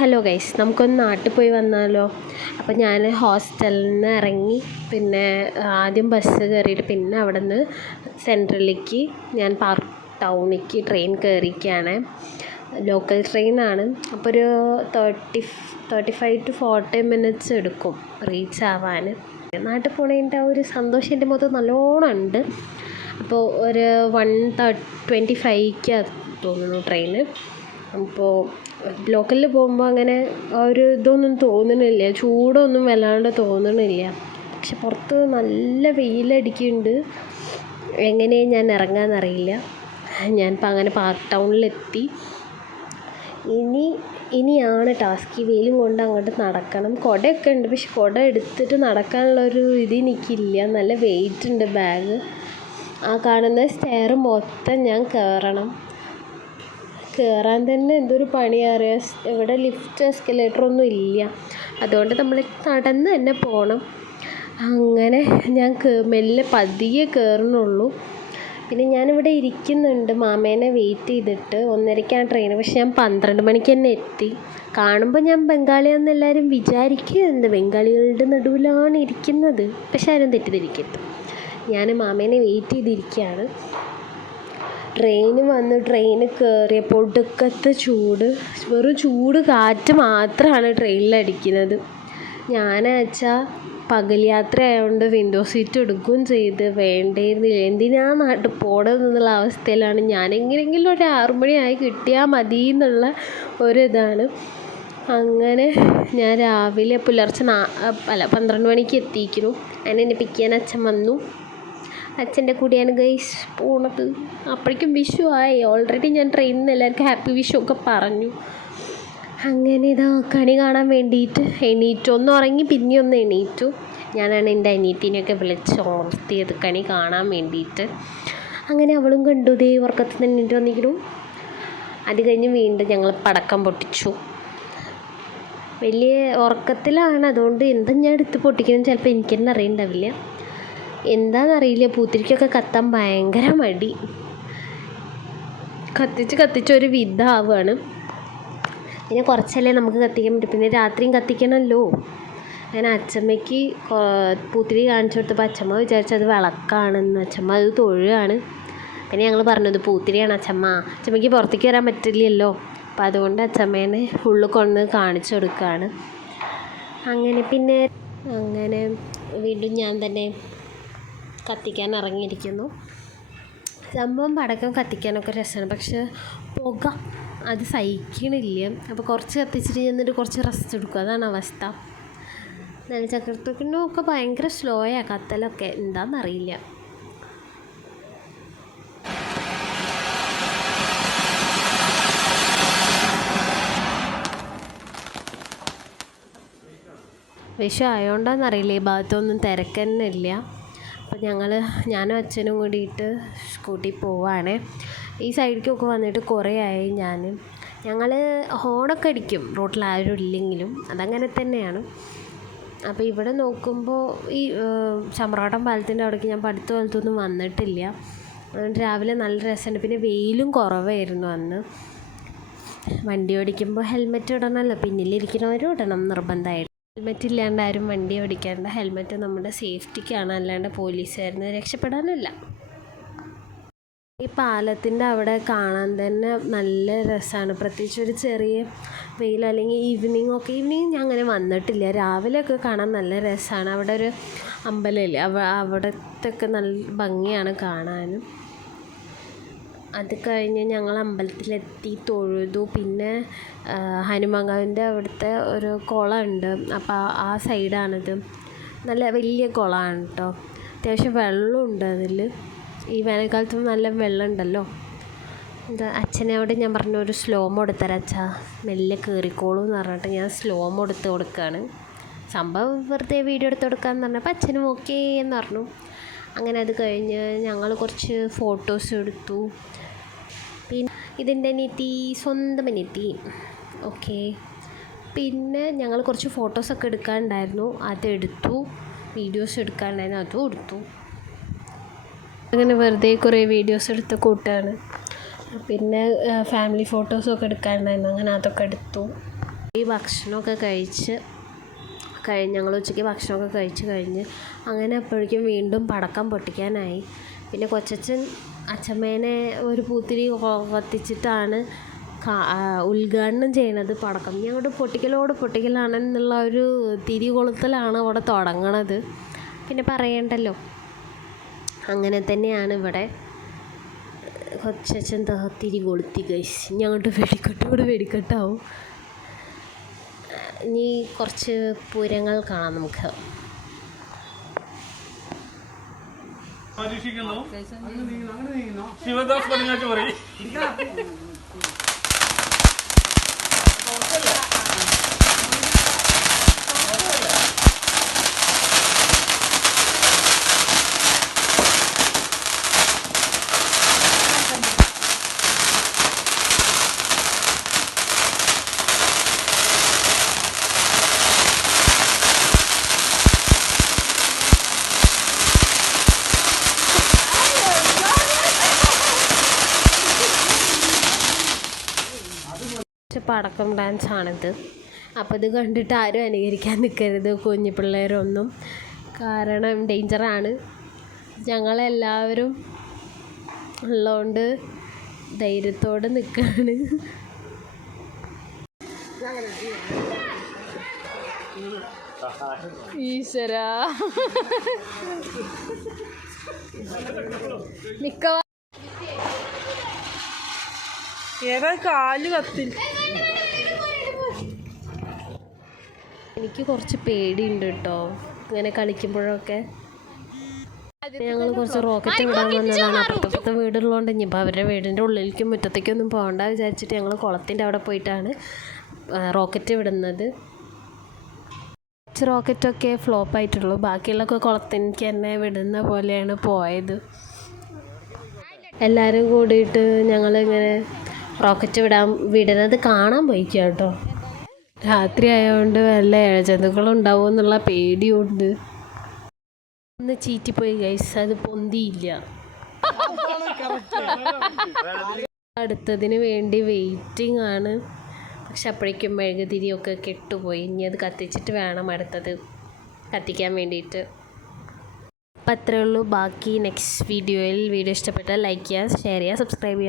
Hello guys, നമുക്കൊന്ന് നാട്ടിൽ പോയി വന്നാലോ? അപ്പോൾ ഞാൻ ഹോസ്റ്റലിൽ നിന്ന് ഇറങ്ങി, പിന്നെ ആദ്യം ബസ് കയറിയിട്ട് പിന്നെ അവിടെ നിന്ന് സെൻട്രലിലേക്ക് ഞാൻ പാർക്ക് ടൗണിലേക്ക് ട്രെയിൻ കയറിയിരിക്കുകയാണ്. ലോക്കൽ ട്രെയിനാണ്. അപ്പോൾ ഒരു 35-40 മിനിറ്റ്സ് എടുക്കും റീച്ച് ആവാൻ. നാട്ടിൽ പോണതിൻ്റെ ആ ഒരു സന്തോഷം എൻ്റെ മുഖത്ത് നല്ലോണം ഉണ്ട്. അപ്പോൾ ഒരു 1:25 തോന്നുന്നു ട്രെയിന്. അപ്പോൾ ലോക്കലിൽ പോകുമ്പോൾ അങ്ങനെ ആ ഒരു ഇതൊന്നും തോന്നണില്ല, ചൂടൊന്നും വല്ലാണ്ട് തോന്നണില്ല. പക്ഷെ പുറത്ത് നല്ല വെയിലടിക്കുന്നുണ്ട്. എങ്ങനെയാണ് ഞാൻ ഇറങ്ങാമെന്നറിയില്ല. ഞാനിപ്പോൾ അങ്ങനെ പാർക്ക് ടൗണിലെത്തി. ഇനിയാണ് ടാസ്ക്. ഈ വെയിലും കൊണ്ട് അങ്ങോട്ട് നടക്കണം. കുടയൊക്കെ ഉണ്ട്, പക്ഷെ കുട എടുത്തിട്ട് നടക്കാനുള്ളൊരു എനിക്കില്ല. നല്ല വെയിറ്റ് ഉണ്ട് ബാഗ്. ആ കാണുന്ന സ്റ്റെയർ മൊത്തം ഞാൻ കയറണം. കയറാൻ തന്നെ എന്തൊരു പണിയറിയാം. ഇവിടെ ലിഫ്റ്റ് എസ്കലേറ്ററൊന്നും ഇല്ല. അതുകൊണ്ട് നമ്മൾ നടന്ന് തന്നെ പോകണം. അങ്ങനെ ഞാൻ മെല്ലെ പതിയെ കയറുന്നുള്ളൂ. പിന്നെ ഞാനിവിടെ ഇരിക്കുന്നുണ്ട് മാമേനെ വെയിറ്റ് ചെയ്തിട്ട്. 1:30 ട്രെയിൻ, പക്ഷെ ഞാൻ 12 മണിക്ക് തന്നെ എത്തി. കാണുമ്പോൾ ഞാൻ ബംഗാളിയാണെന്ന് എല്ലാവരും വിചാരിക്കുന്നുണ്ട്. ബംഗാളികളുടെ നടുവിലാണ് ഇരിക്കുന്നത്. പക്ഷെ ആരും തെറ്റിദ്ധരിക്കരുത്. ഞാൻ മാമേനെ വെയിറ്റ് ചെയ്തിരിക്കുകയാണ്. ട്രെയിന് കയറിയപ്പോൾ ഒടുക്കത്തെ ചൂട്, വെറും ചൂട് കാറ്റ് മാത്രമാണ് ട്രെയിനിലടിക്കുന്നത്. ഞാനെന്നുവെച്ചാൽ പകൽ യാത്ര ആയതുകൊണ്ട് വിൻഡോ സീറ്റ് എടുക്കുകയും ചെയ്ത്. വേണ്ടിയിരുന്നില്ല, എന്തിനാണ് നാട്ടിൽ പോകണമെന്നുള്ള അവസ്ഥയിലാണ് ഞാൻ. എങ്ങനെയെങ്കിലും ഒരു 6 മണിയായി കിട്ടിയാൽ മതി എന്നുള്ള ഒരിതാണ്. അങ്ങനെ ഞാൻ രാവിലെ പുലർച്ചെ 12 മണിക്ക് എത്തിയിരിക്കുന്നു. അങ്ങനെ എന്നെ പിക്ക് ചെയ്യാൻ അച്ഛൻ വന്നു. അച്ഛൻ്റെ കൂടെയാണ് ഗൈസ് പോണത്. അപ്പോഴേക്കും വിഷു ആയി. ഓൾറെഡി ഞാൻ ട്രെയിനിൽ നിന്ന് എല്ലാവർക്കും ഹാപ്പി വിഷു ഒക്കെ പറഞ്ഞു. അങ്ങനെ ഇതാ കണി കാണാൻ വേണ്ടിയിട്ട് എണീറ്റു. ഒന്ന് ഉറങ്ങി, പിന്നെ ഒന്ന് എണീറ്റു. ഞാനാണ് എൻ്റെ അനിയത്തിനെയൊക്കെ വിളിച്ച് ഉണർത്തിയത് കണി കാണാൻ വേണ്ടിയിട്ട്. അങ്ങനെ അവളും കണ്ടു. ദേ ഉറക്കത്തിൽ നിന്ന് എണീറ്റ് വന്നിരിക്കുന്നു. അത് കഴിഞ്ഞ് വീണ്ടും ഞങ്ങൾ പടക്കം പൊട്ടിച്ചു. വലിയ ഉറക്കത്തിലാണ്, അതുകൊണ്ട് എന്താ ഞാൻ എടുത്ത് പൊട്ടിക്കണം ചിലപ്പോൾ എനിക്ക് തന്നെ അറിയണ്ടാവില്ല. എന്താണെന്നറിയില്ല, പൂത്തിരിക്കൊക്കെ കത്താൻ ഭയങ്കര മടി. കത്തിച്ചൊരു വിധമാവുകയാണ്. പിന്നെ കുറച്ചല്ലേ നമുക്ക് കത്തിക്കാൻ പറ്റും, പിന്നെ രാത്രിയും കത്തിക്കണമല്ലോ. അങ്ങനെ അച്ചമ്മയ്ക്ക് പൂത്തിരി കാണിച്ചു കൊടുത്തപ്പോൾ അച്ചമ്മ വിചാരിച്ചത് വിളക്കാണെന്ന്. അച്ചമ്മ അത് തൊഴുകയാണ്. പിന്നെ ഞങ്ങൾ പറഞ്ഞത് പൂത്തിരിയാണ് അച്ചമ്മയ്ക്ക് പുറത്തേക്ക് വരാൻ പറ്റില്ലല്ലോ. അപ്പം അതുകൊണ്ട് അച്ചമ്മേനെ ഉള്ളിൽ കൊണ്ട് കാണിച്ചു കൊടുക്കുകയാണ്. അങ്ങനെ വീണ്ടും ഞാൻ തന്നെ കത്തിക്കാൻ ഇറങ്ങിയിരിക്കുന്നു. സംഭവം പടക്കം കത്തിക്കാനൊക്കെ രസമാണ്, പക്ഷെ പുക അത് സഹിക്കണില്ല. അപ്പോൾ കുറച്ച് കത്തിച്ചിട്ട് ചെന്നിട്ട് കുറച്ച് റെസ്റ്റ് എടുക്കും. അതാണ് അവസ്ഥ. നല്ല ചക്രത്തിനൊക്കെ ഭയങ്കര സ്ലോയാണ് കത്തലൊക്കെ, എന്താണെന്നറിയില്ല. വിഷു ആയതുകൊണ്ടാണെന്നറിയില്ല ഈ ഭാഗത്തൊന്നും തിരക്ക് തന്നെ ഇല്ല. അപ്പോൾ ഞാനും അച്ഛനും കൂടിയിട്ട് സ്കൂട്ടി പോവാണ്. ഈ സൈഡിലേക്കൊക്കെ വന്നിട്ട് കുറേ ആയി. ഞങ്ങൾ ഹോണൊക്കെ അടിക്കും റോട്ടിൽ ആരും ഇല്ലെങ്കിലും, അതങ്ങനെ തന്നെയാണ്. അപ്പോൾ ഇവിടെ നോക്കുമ്പോൾ ഈ ചമ്രവട്ടം പാലത്തിൻ്റെ അവിടേക്ക് ഞാൻ അടുത്ത കാലത്തൊന്നും വന്നിട്ടില്ല. അതുകൊണ്ട് രാവിലെ നല്ല രസമുണ്ട്. പിന്നെ വെയിലും കുറവായിരുന്നു അന്ന്. വണ്ടി ഓടിക്കുമ്പോൾ ഹെൽമെറ്റ് ഇടണമല്ലോ, പിന്നിലിരിക്കുന്നവരും ഇടണം നിർബന്ധമായിട്ട്. ഹെൽമെറ്റ് ഇല്ലാണ്ട് ആരും വണ്ടി ഓടിക്കാണ്ട്. ഹെൽമെറ്റ് നമ്മുടെ സേഫ്റ്റിക്കാണ്, അല്ലാണ്ട് പോലീസുകാരന് രക്ഷപ്പെടാനല്ല. ഈ പാലത്തിൻ്റെ അവിടെ കാണാൻ തന്നെ നല്ല രസമാണ്. പ്രത്യേകിച്ച് ഒരു ചെറിയ വെയിൽ അല്ലെങ്കിൽ ഈവനിങ് ഞാൻ അങ്ങനെ വന്നിട്ടില്ല. രാവിലെയൊക്കെ കാണാൻ നല്ല രസമാണ്. അവിടെ ഒരു അമ്പലമില്ലേ, അവിടത്തൊക്കെ നല്ല ഭംഗിയാണ് കാണാനും. അത് കഴിഞ്ഞ് ഞങ്ങൾ അമ്പലത്തിലെത്തി, തൊഴുതു. പിന്നെ ഹനുമാൻകാവിൻ്റെ അവിടുത്തെ ഒരു കുളമുണ്ട്. അപ്പോൾ ആ സൈഡാണിത്. നല്ല വലിയ കുളമാണ് കേട്ടോ. അത്യാവശ്യം വെള്ളമുണ്ട് അതിൽ. ഈ വേനൽക്കാലത്ത് നല്ല വെള്ളം ഉണ്ടല്ലോ. അച്ഛനോട് ഞാൻ പറഞ്ഞു ഒരു സ്ലോമോ എടുത്തരാം അച്ഛാ, മെല്ലെ കയറിക്കോളൂ എന്ന് പറഞ്ഞിട്ട് ഞാൻ സ്ലോമോ എടുത്ത് കൊടുക്കുകയാണ്. സംഭവം വെറുതെ വീഡിയോ എടുത്ത് കൊടുക്കാമെന്ന് പറഞ്ഞപ്പോൾ അച്ഛനും ഓക്കേ എന്ന് പറഞ്ഞു. അങ്ങനെ അത് കഴിഞ്ഞ് ഞങ്ങൾ കുറച്ച് ഫോട്ടോസ് എടുത്തു. പിന്നെ ഇതെൻ്റെ സ്വന്തം അനിയത്തി. ഓക്കെ. പിന്നെ ഞങ്ങൾ കുറച്ച് ഫോട്ടോസൊക്കെ എടുക്കാനുണ്ടായിരുന്നു, അതെടുത്തു. വീഡിയോസ് എടുക്കാനുണ്ടായിരുന്നു, അതും എടുത്തു. അങ്ങനെ വെറുതെ കുറേ വീഡിയോസ് എടുത്ത് കൂട്ടുകയാണ്. പിന്നെ ഫാമിലി ഫോട്ടോസൊക്കെ എടുക്കാനുണ്ടായിരുന്നു, അങ്ങനെ അതൊക്കെ എടുത്തു. ഈ ഭക്ഷണമൊക്കെ ഞങ്ങൾ ഉച്ചയ്ക്ക് ഭക്ഷണമൊക്കെ കഴിച്ച് കഴിഞ്ഞ് അങ്ങനെ അപ്പോഴേക്കും വീണ്ടും പടക്കം പൊട്ടിക്കാനായി. പിന്നെ കൊച്ചച്ഛൻ അച്ഛമ്മേനെ ഒരു പൂത്തിരി കത്തിച്ചിട്ടാണ് ഉദ്ഘാടനം ചെയ്യണത് പടക്കം. ഞങ്ങളുടെ പൊട്ടിക്കലാണെന്നുള്ള ഒരു തിരി കൊളുത്തലാണ് അവിടെ തുടങ്ങണത്. പിന്നെ പറയണ്ടല്ലോ, അങ്ങനെ തന്നെയാണ് ഇവിടെ. കൊച്ചച്ഛൻ തിരി കൊളുത്തി ഗൈസ്. ഞങ്ങളുടെ വെടിക്കെട്ടാവും. ഇനി കുറച്ച് പൂരങ്ങൾ കാണാം നമുക്ക്. ശിവദാസ് പടിഞ്ഞാറ്റ് പറയും. പടക്കം ഡാൻസാണിത്. അപ്പോൾ ഇത് കണ്ടിട്ട് ആരും അനുകരിക്കാൻ നിൽക്കരുത്, കുഞ്ഞു പിള്ളേരൊന്നും. കാരണം ഡേഞ്ചറാണ്. ഞങ്ങളെല്ലാവരും ഉള്ളതുകൊണ്ട് ധൈര്യത്തോടെ നിൽക്കുകയാണ്. ഈശ്വരാ, മിക്കവാറും ഏതാ കാല് കത്തി. എനിക്ക് കുറച്ച് പേടിയുണ്ട് കേട്ടോ ഇങ്ങനെ കളിക്കുമ്പോഴൊക്കെ. ഞങ്ങൾ കുറച്ച് റോക്കറ്റ് വിടാൻ വന്നതാണ്. അപ്പുറത്തെ വീടുള്ളതുകൊണ്ട് ഇനിയിപ്പോൾ അവരുടെ വീടിൻ്റെ ഉള്ളിലേക്കും മുറ്റത്തേക്കൊന്നും പോകണ്ട വിചാരിച്ചിട്ട് ഞങ്ങൾ കുളത്തിൻ്റെ അവിടെ പോയിട്ടാണ് റോക്കറ്റ് വിടുന്നത്. കുറച്ച് റോക്കറ്റൊക്കെ ഫ്ലോപ്പായിട്ടുള്ളൂ, ബാക്കിയുള്ളതൊക്കെ കുളത്തിലേക്ക് തന്നെ വിടുന്ന പോലെയാണ് പോയത്. എല്ലാവരും കൂടിയിട്ട് ഞങ്ങളിങ്ങനെ റോക്കറ്റ് വിടുന്നത് കാണാൻ പോയിക്കാം കേട്ടോ. രാത്രി ആയതുകൊണ്ട് വല്ല ഇഴജന്തുക്കളും ഉണ്ടാവുമോ എന്നുള്ള പേടിയുണ്ട്. ഒന്ന് ചീറ്റിപ്പോയി ഗൈസ്, അത് പൊന്തിയില്ല. അടുത്തതിന് വേണ്ടി വെയിറ്റിംഗ് ആണ്. പക്ഷെ അപ്പോഴേക്കും മെഴുകുതിരിയൊക്കെ കെട്ടുപോയി. ഇനി അത് കത്തിച്ചിട്ട് വേണം അടുത്തത് കത്തിക്കാൻ വേണ്ടിയിട്ട്. അപ്പം അത്രയേ ഉള്ളൂ. ബാക്കി നെക്സ്റ്റ് വീഡിയോ ഇഷ്ടപ്പെട്ടാൽ ലൈക്ക് ചെയ്യുക, ഷെയർ ചെയ്യുക, സബ്സ്ക്രൈബ് ചെയ്യുക.